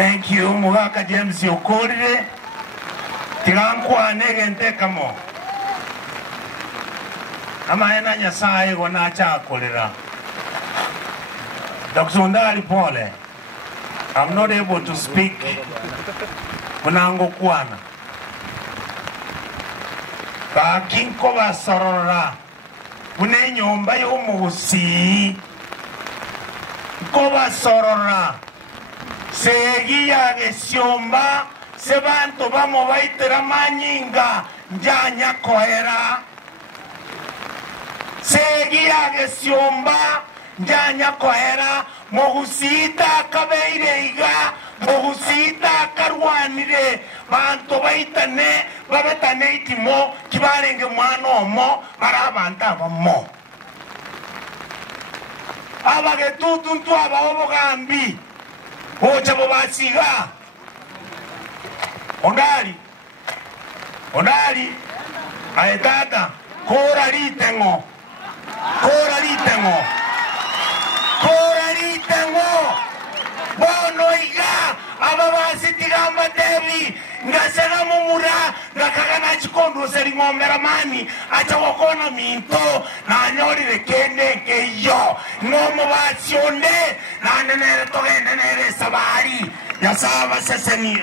Thank you, Mugaka James Yokorire. Tigankwa negente kamo. Ama ena nyasaye gona chakolera. Dr. Ndali pole. I'm not able to speak. Kunango kwana. Kakinko basorora. Kune nyomba y'omugusi. Ko basorora. Segia gesiomba. Sebanto bamo baitera manyinga. Njanya koera. Segia gesiomba. Njanya koera. Mogusita kabeireiga. Mogusita karwanire. Banto baitane. Babetane itimo. Kibarenge mwana omo. Barabanta bamo. Abagetutuntu abaobogambi. Ocha bobasiga. Ondari. Aetata. Kora ritengo. Bono iga. Ababasi tigamba devi. Ngasega mumura. Ngakagana chikondo seri ngombera mani. Acha wakona minto. Na nyori rekende keyo. Ngomo basi onde. Na nenere toge nenere sabari. Yasaba seseni.